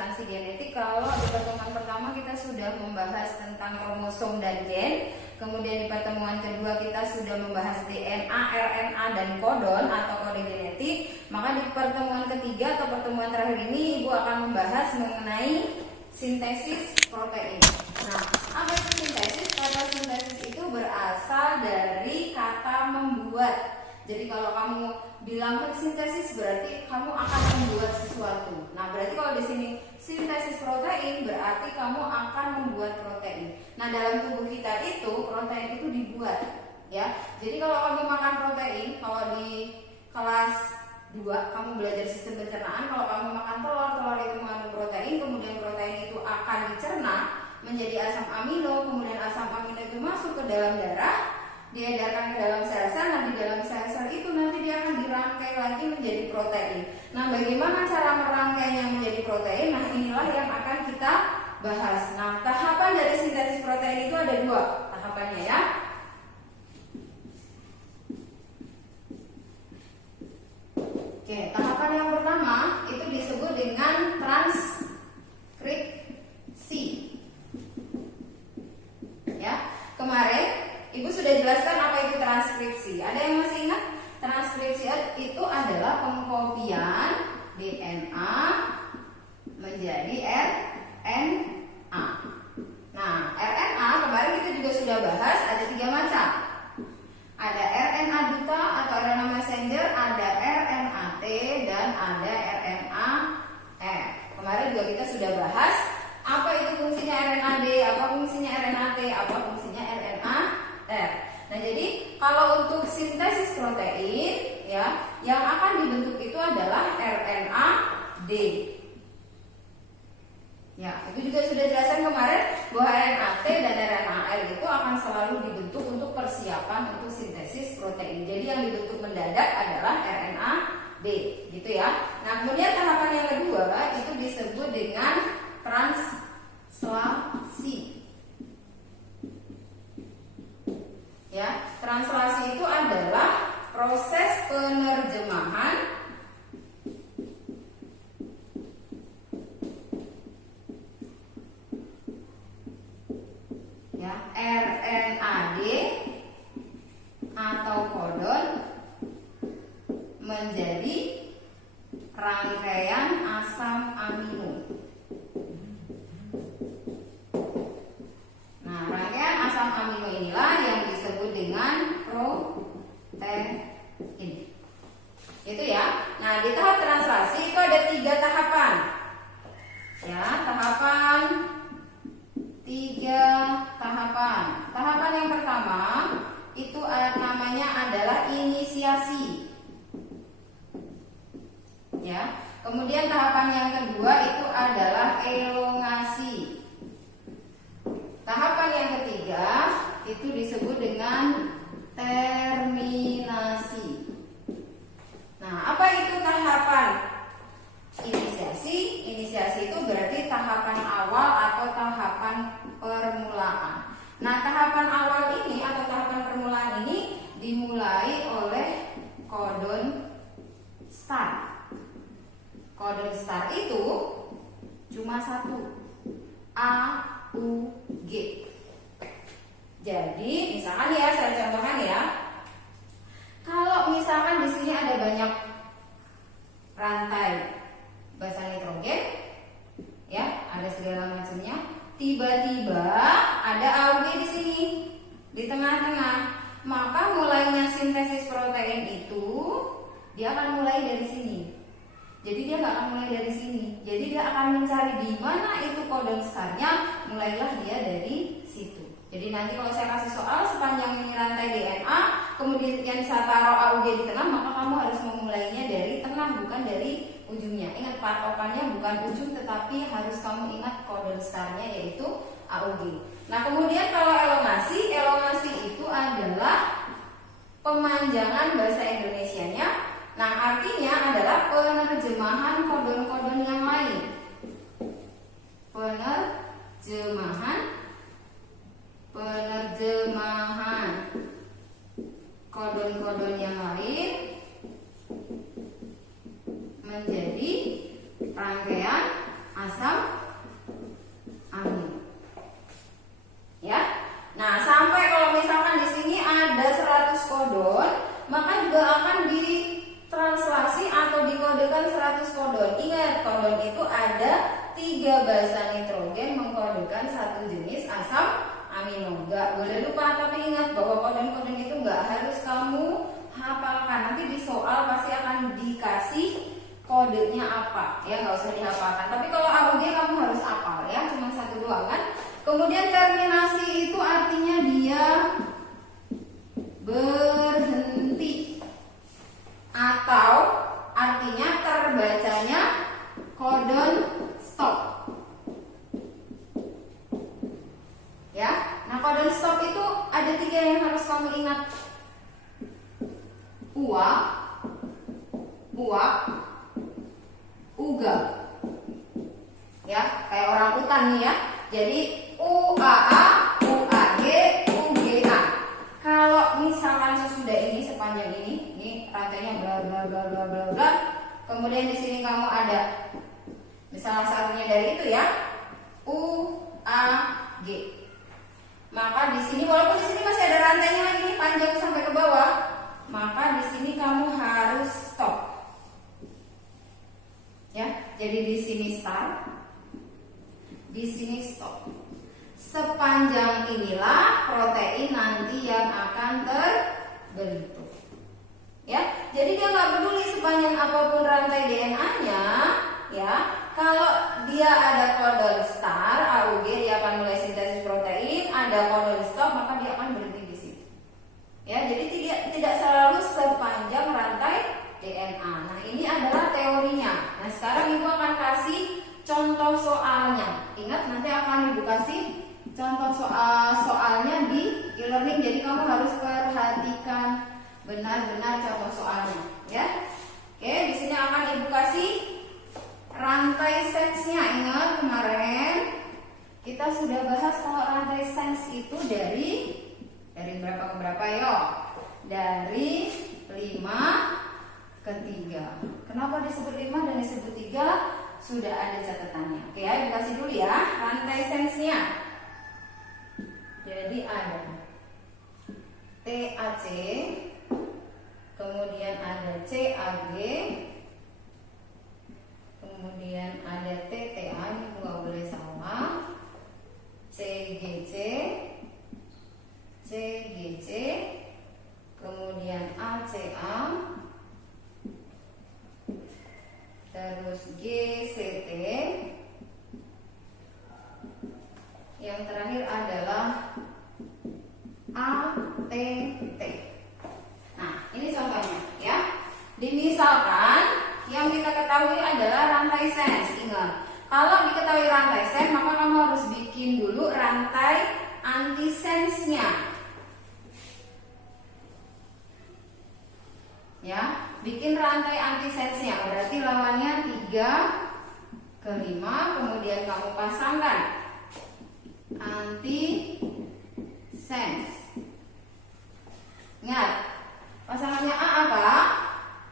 substansi genetik. Kalau di pertemuan pertama kita sudah membahas tentang kromosom dan gen, kemudian di pertemuan kedua kita sudah membahas DNA, RNA, dan kodon atau kode genetik. Maka di pertemuan ketiga atau pertemuan terakhir ini Ibu akan membahas mengenai sintesis protein. Nah, apa itu sintesis? Kata sintesis itu berasal dari kata membuat. Jadi kalau kamu bilang sintesis berarti kamu akan membuat sesuatu. Nah, berarti kalau di sini sintesis protein berarti kamu akan membuat protein. Nah, dalam tubuh kita itu protein itu dibuat, ya. Jadi kalau kamu makan protein, kalau di kelas 2 kamu belajar sistem pencernaan, kalau kamu makan telur, telur itu mengandung protein, kemudian protein itu akan dicerna menjadi asam amino, kemudian asam amino itu masuk ke dalam darah, diedarkan ke dalam sel-sel. Nah, di dalam sel-sel itu nanti dia akan dirangkai lagi menjadi protein. Nah, bagaimana cara merangkainya menjadi protein? Nah, inilah yang akan kita bahas. Nah, tahapan dari sintesis protein itu ada 2 tahapannya, ya. Oke, tahapan yang pertama itu disebut dengan transkripsi. Ya, kemarin Ibu sudah jelaskan apa itu transkripsi. Ada yang masih ingat? Transkripsi itu adalah pengkopian DNA menjadi RNA. Nah, RNA kemarin kita juga sudah bahas ada 3 macam. Ada RNA duta atau RNA messenger, ada RNA-T, dan ada RNA-R. Kemarin juga kita sudah bahas apa itu fungsinya RNA-D, apa fungsinya RNA-T, apa fungsinya RNA-R. Nah, jadi kalau untuk sintesis protein, ya, yang akan dibentuk itu adalah RNA-D. Ya, itu juga sudah jelaskan kemarin bahwa RNA-T dan RNA-R itu akan selalu dibentuk untuk persiapan untuk sintesis protein. Jadi yang dibentuk mendadak adalah RNA-D, gitu ya. Nah, kemudian tahapan yang kedua itu disebut dengan translasi. Ya, translasi itu adalah proses penerjemahan ya RNA-D atau kodon menjadi rangkaian asam amino. Nah, rangkaian asam amino inilah yang disebut dengan protein. Itu ya. Nah, di tahap translasi itu ada 3 tahapan. Ya, tahapan 3 tahapan. Tahapan yang pertama itu namanya adalah inisiasi. Ya. Kemudian tahapan yang kedua itu adalah elongasi. Tahapan yang ketiga itu disebut dengan terminasi. Nah, apa itu tahapan inisiasi? Inisiasi itu berarti tahapan awal atau tahapan permulaan. Nah, tahapan awal ini atau tahapan permulaan ini dimulai oleh kodon start. Kodon start itu cuma 1, A, U, G. Jadi, misalkan ya, saya contohkan ya. Kalau misalkan di sini ada banyak rantai basa nitrogen, ya, ada segala macamnya. Tiba-tiba ada AUG di sini, di tengah-tengah. Maka mulainya sintesis protein itu dia akan mulai dari sini. Jadi dia nggak akan mulai dari sini. Jadi dia akan mencari di mana itu kodon startnya. Mulailah dia dari situ. Jadi nanti kalau saya kasih soal sepanjang ini rantai DNA, kemudian saya taruh AUG di tengah, maka kamu harus memulainya dari tengah, bukan dari ujungnya. Ingat, patokannya bukan ujung, tetapi harus kamu ingat kodon startnya yaitu AUG. Nah, kemudian kalau elongasi, elongasi itu adalah pemanjangan bahasa Indonesianya. Nah, artinya adalah penerjemahan kodon-kodon yang lain. Penerjemahan kodon-kodon yang lain menjadi rangkaian asam amino. Gak boleh lupa, tapi ingat bahwa kodon-kodon itu gak harus kamu hafalkan. Nanti di soal pasti akan dikasih kodenya apa, ya nggak usah dihafalkan. Tapi kalau AUG kamu harus hafal ya, cuma satu doang kan. Kemudian terminasi itu artinya dia berhenti atau artinya terbacanya kodon stop. Ya, nah kodon stop itu ada 3 yang harus kamu ingat. Uak, uak, uga. Ya, kayak orang hutan nih ya. Jadi UAA, UAG, UGA. Kalau misalkan sesudah ini sepanjang ini rantainya bla bla bla bla bla bla. Kemudian di sini kamu ada salah satunya dari itu ya, UAG. Maka di sini walaupun di sini masih ada rantainya lagi nih, panjang sampai ke bawah, maka di sini kamu harus stop. Ya, jadi di sini start, di sini stop. Sepanjang inilah protein nanti yang akan terbentuk. Ya, jadi dia nggak peduli sepanjang apapun rantai DNA-nya, ya. Kalau dia ada kodon start, AUG, dia akan mulai sintesis protein. Ada kodon stop, maka dia akan berhenti di situ. Ya, jadi tidak selalu sepanjang rantai DNA. Nah, ini adalah teorinya. Nah, sekarang Ibu akan kasih contoh soalnya. Ingat, nanti akan Ibu kasih contoh soalnya di e-learning. Jadi kamu harus perhatikan benar-benar contoh soalnya, ya. Oke, di sini akan Ibu kasih rantai sense-nya. Ingat kemarin kita sudah bahas kalau rantai sense itu dari berapa ke berapa yo? Dari 5 ke 3. Kenapa disebut 5 dan disebut 3? Sudah ada catatannya. Oke ya, Ibu kasih dulu ya rantai sense-nya. Jadi ada TAC, kemudian ada CAG, kemudian ada TTA, ini nggak boleh sama, CGC, CGC, kemudian ACA, terus GCT, yang terakhir adalah ATT. Nah, ini contohnya ya. Dimisalkan yang kita ketahui adalah rantai sense. Ingat, kalau diketahui rantai sense, maka kamu harus bikin dulu rantai antisense-nya. Ya, bikin rantai antisense-nya. Berarti lawannya 3 ke 5, kemudian kamu pasangkan antisense. Ingat, pasangannya A apa?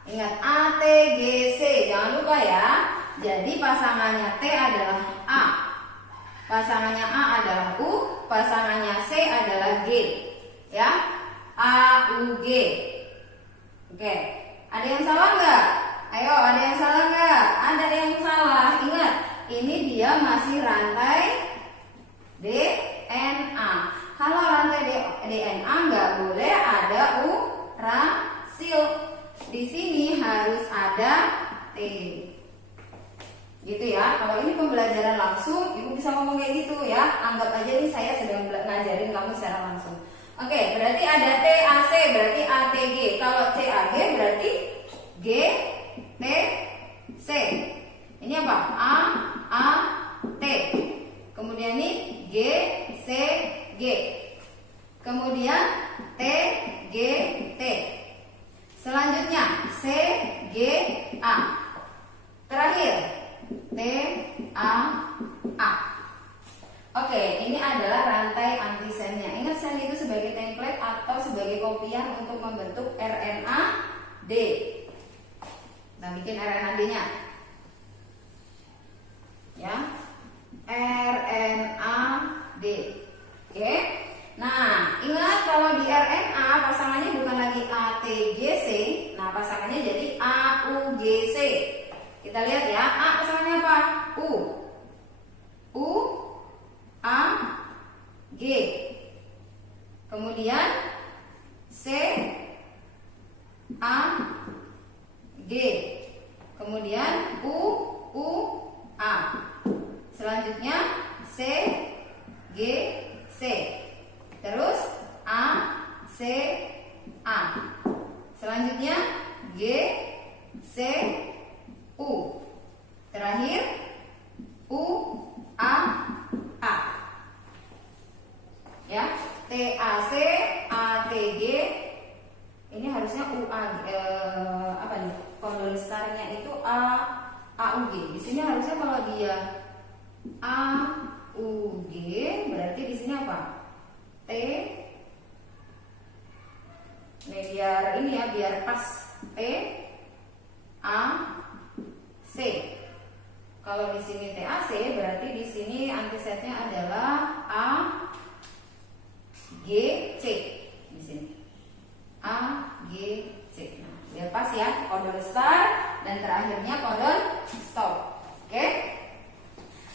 Ingat, ATGC, jangan lupa ya. Jadi pasangannya T adalah A, pasangannya A adalah U, pasangannya C adalah G. Ya, AUG. Oke, ada yang salah nggak? Ayo, ada yang salah nggak? Ada yang salah. Ingat, ini dia masih rantai DNA. Kalau rantai DNA nggak boleh ada urasil. Di sini harus ada T. Gitu ya. Kalau ini pembelajaran langsung, Ibu bisa ngomong kayak gitu ya. Anggap aja nih saya sedang ngajarin kamu secara langsung. Oke, berarti ada TAC, berarti ATG. Kalau CAG berarti GTC. Ini apa? AAT. Kemudian ini GCG. Kemudian TGT. Selanjutnya CGA. Terakhir TAA. Oke, ini adalah rantai antisennya. Ingat, sen itu sebagai template atau sebagai kopian untuk membentuk RNA D. Nah, bikin RNA D-nya. Ya. RNA D. Oke. Nah, ingat kalau di RNA pasangannya bukan lagi ATGC. Nah, pasangannya jadi AUGC. Kita lihat ya, A pasangannya apa? U, A, G. G, C. Terus A, C, A. Selanjutnya G, C, U. Terakhir U, A, A. Ya, T, A, C, A, T, G. Ini harusnya U, A, apa nih? Kondor lestarnya itu A, A, U, G. Di sini harusnya kalau dia A, U, G, berarti di sini apa? T. Nih biar ini ya, biar pas. T, A, C. Kalau di sini T, A, C, berarti di sini antisetnya adalah A, G, C. Di sini A, G, C. Nah, biar pas ya, kodon start dan terakhirnya kodon stop. Oke.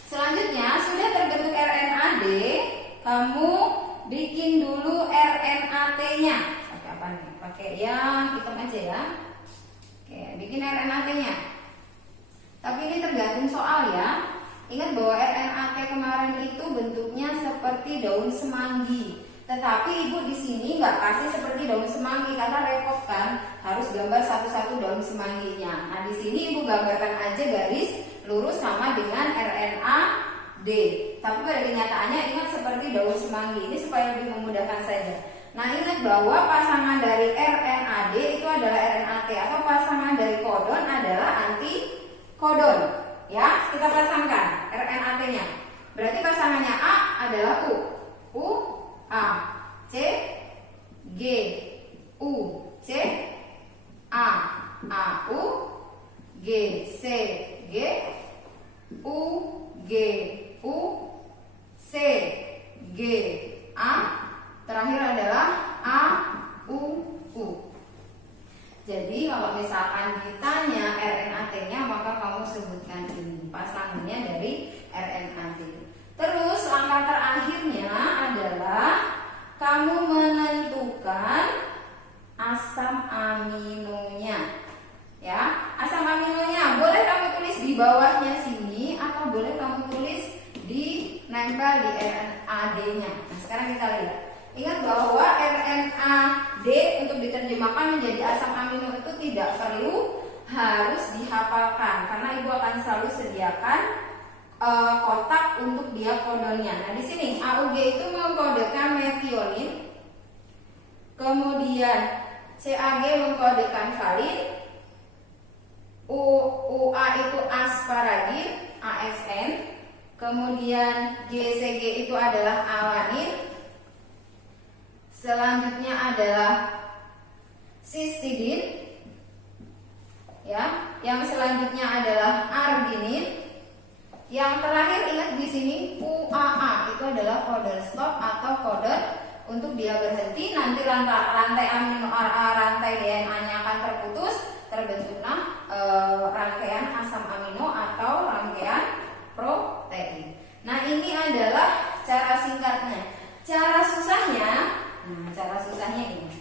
Selanjutnya sudah terbentuk RNAD, kamu bikin dulu RNAT-nya. Pakai apa nih? Pakai yang hitam aja ya. Oke, bikin RNAT-nya. Tapi ini tergantung soal ya. Ingat bahwa RNAT kemarin itu bentuknya seperti daun semanggi. Tetapi ibu di sini nggak kasih seperti daun semanggi karena repot kan, harus gambar satu-satu daun semangginya. Nah di sini ibu gambarkan aja garis lurus sama dengan RNAD. Tapi pada kenyataannya ingat seperti daun semanggi. Ini supaya lebih memudahkan saja. Nah ingat bahwa pasangan dari RNAD itu adalah RNAT atau pasangan dari kodon adalah antikodon. Ya, kita pasangkan RNAT-nya. Berarti pasangannya A adalah U, A, C, G, U, C, A, U, G, C, G, U, G, U, C, G, A. Terakhir adalah A, U, U. Jadi kalau misalkan ditanya RNAT-nya, maka kamu sebutkan ini pasangannya dari RNAT. Terus langkah terakhirnya adalah kamu menentukan asam aminonya. Ya, asam aminonya boleh kamu tulis di bawahnya sini atau boleh kamu tulis di nempel di RNAD-nya. Nah, sekarang kita lihat. Ingat bahwa RNAD untuk diterjemahkan menjadi asam amino itu tidak perlu harus dihafalkan karena ibu akan selalu sediakan kotak untuk dia kodonnya. Nah di sini AUG itu mengkodekan metionin, kemudian CAG mengkodekan valin, UA itu asparagin, ASN, kemudian GCG itu adalah alanin. Selanjutnya adalah cystidin, ya. Yang selanjutnya adalah arginin. Yang terakhir ingat di sini UAA itu adalah kode stop atau kode untuk dia berhenti. Nanti rantai amino rantai DNA-nya akan terputus, terbentuklah rangkaian asam amino atau rangkaian protein. Nah ini adalah cara singkatnya. Cara susahnya. Nah, cara susahnya ini.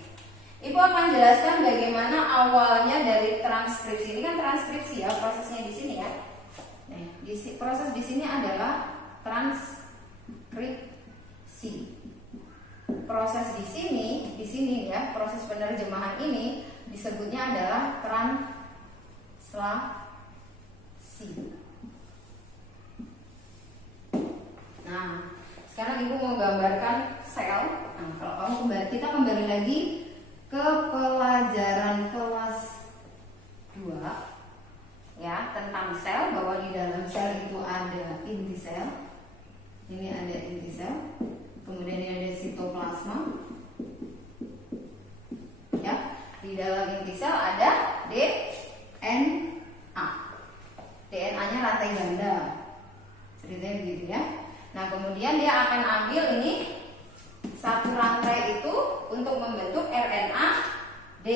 Ibu akan jelaskan bagaimana awalnya dari transkripsi. Ini kan transkripsi ya, prosesnya di sini ya. Nah, proses di sini adalah transkripsi. Proses di sini ya, proses penerjemahan ini disebutnya adalah translasi. Nah, sekarang ibu mau gambarkan sel. Nah, kalau kita kembali lagi ke pelajaran kelas 2 ya, tentang sel, bahwa di dalam sel itu ada inti sel. Ini ada inti sel. Kemudian ini ada sitoplasma. Ya, di dalam inti sel ada DNA. DNA-nya rantai ganda. Ceritanya begitu ya. Nah, kemudian dia akan ambil ini satu rantai itu untuk membentuk RNAD.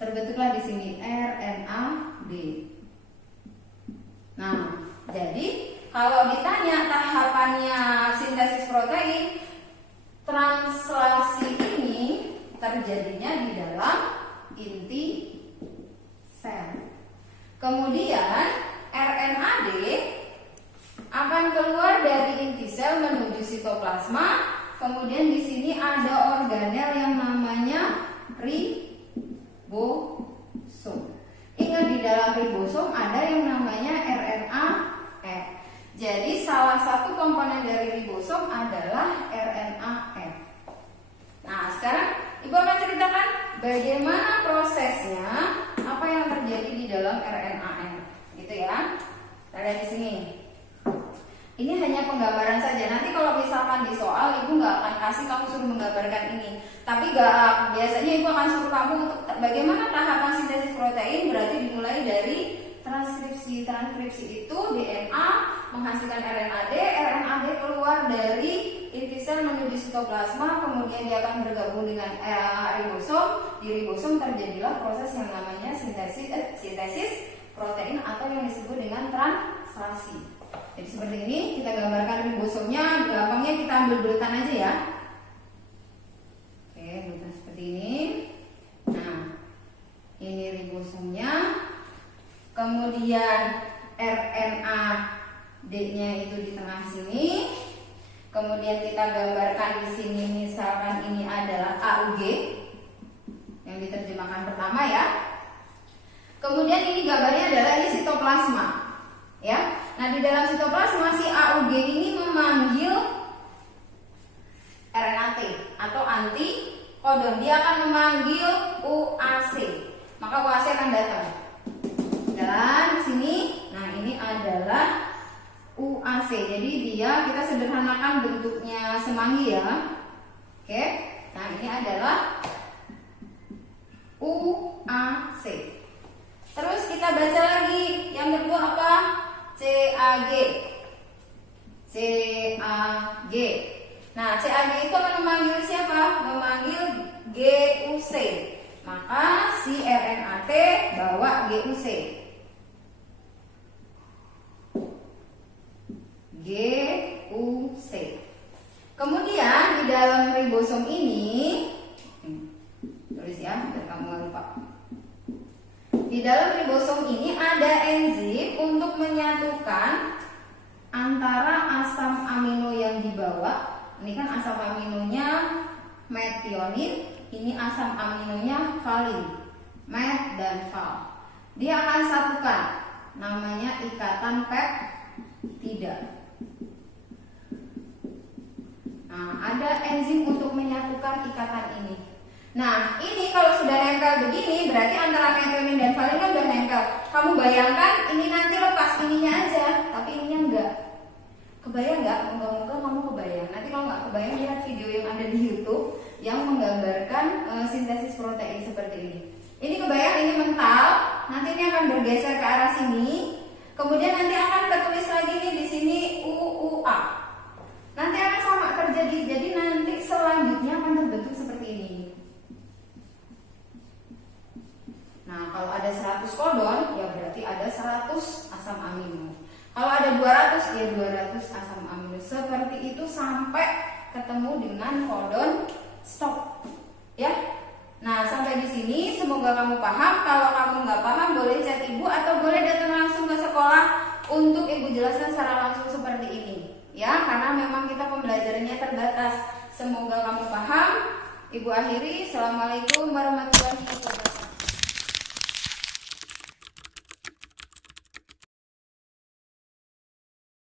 Terbentuklah di sini RNAD. Nah, jadi kalau ditanya tahapannya sintesis protein, translasi ini terjadinya di dalam inti sel. Kemudian RNAD akan keluar dari inti sel menuju sitoplasma. Kemudian di sini ada organel yang namanya ribosom. Ingat, di dalam ribosom ada yang namanya RNA-F. Jadi salah satu komponen dari ribosom adalah RNA-F. Nah, sekarang Ibu akan ceritakan bagaimana prosesnya, apa yang terjadi di dalam RNA-F, gitu ya. Kita lihat di sini. Ini hanya penggambaran saja. Nanti kalau misalkan di soal, Ibu nggak akan kasih kamu suruh menggambarkan ini. Tapi biasanya Ibu akan suruh kamu untuk bagaimana tahapan sintesis protein. Berarti dimulai dari transkripsi. Transkripsi itu DNA menghasilkan RNA-D. RNA-D keluar dari inti sel menuju sitoplasma. Kemudian dia akan bergabung dengan ribosom. Di ribosom terjadilah proses yang namanya sintesis protein atau yang disebut dengan translasi. Jadi seperti ini kita gambarkan ribosomnya. Gampangnya kita ambil bulatan aja ya. Oke, bulatan seperti ini. Nah, ini ribosomnya. Kemudian RNA-D-nya itu di tengah sini. Kemudian kita gambarkan di sini, misalkan ini adalah AUG yang diterjemahkan pertama ya. Kemudian ini gambarnya adalah ini sitoplasma, ya. Nah, di dalam sitoplasma si AUG ini memanggil RNA-T atau anti kodon. Dia akan memanggil UAC. Maka UAC akan datang. Dan sini, nah ini adalah UAC. Jadi dia, kita sederhanakan bentuknya semanggi ya. Oke. Nah, ini adalah UAC. Terus kita baca lagi yang kedua apa? CAG. CAG. Nah, CAG itu akan memanggil siapa? Memanggil GUC. Maka si RNA-T bawa GUC. GUC. Kemudian di dalam ribosom ini, tulis ya, biar kamu nggak lupa. Di dalam ribosom ini ada enzim untuk menyatukan antara asam amino yang dibawa. Ini kan asam aminonya metionin, ini asam aminonya valin, met dan val. Dia akan satukan, namanya ikatan peptida. Nah, ada enzim untuk menyatukan ikatan ini. Nah, ini kalau sudah nempel begini, berarti antara metionin dan valin kan udah nempel. Kamu bayangkan ini nanti lepas ininya aja, tapi ininya enggak. Kebayang nggak? Moga-moga kamu kebayang. Nanti kalau nggak kebayang, lihat video yang ada di YouTube yang menggambarkan sintesis protein seperti ini. Ini kebayang, ini mental. Nanti ini akan bergeser ke arah sini. Kemudian nanti akan tertulis lagi nih di sini UUA. Nanti akan sama terjadi. Jadi nanti selanjutnya akan terbentuk seperti ini. Nah, kalau ada 100 kodon, ya berarti ada 100 asam amino. Kalau ada 200, ya 200 asam amino. Seperti itu sampai ketemu dengan kodon stop. Ya. Nah, sampai di sini semoga kamu paham. Kalau kamu nggak paham, boleh chat Ibu atau boleh datang langsung ke sekolah untuk Ibu jelaskan secara langsung seperti ini. Ya, karena memang kita pembelajarannya terbatas. Semoga kamu paham. Ibu akhiri. Assalamualaikum warahmatullahi wabarakatuh.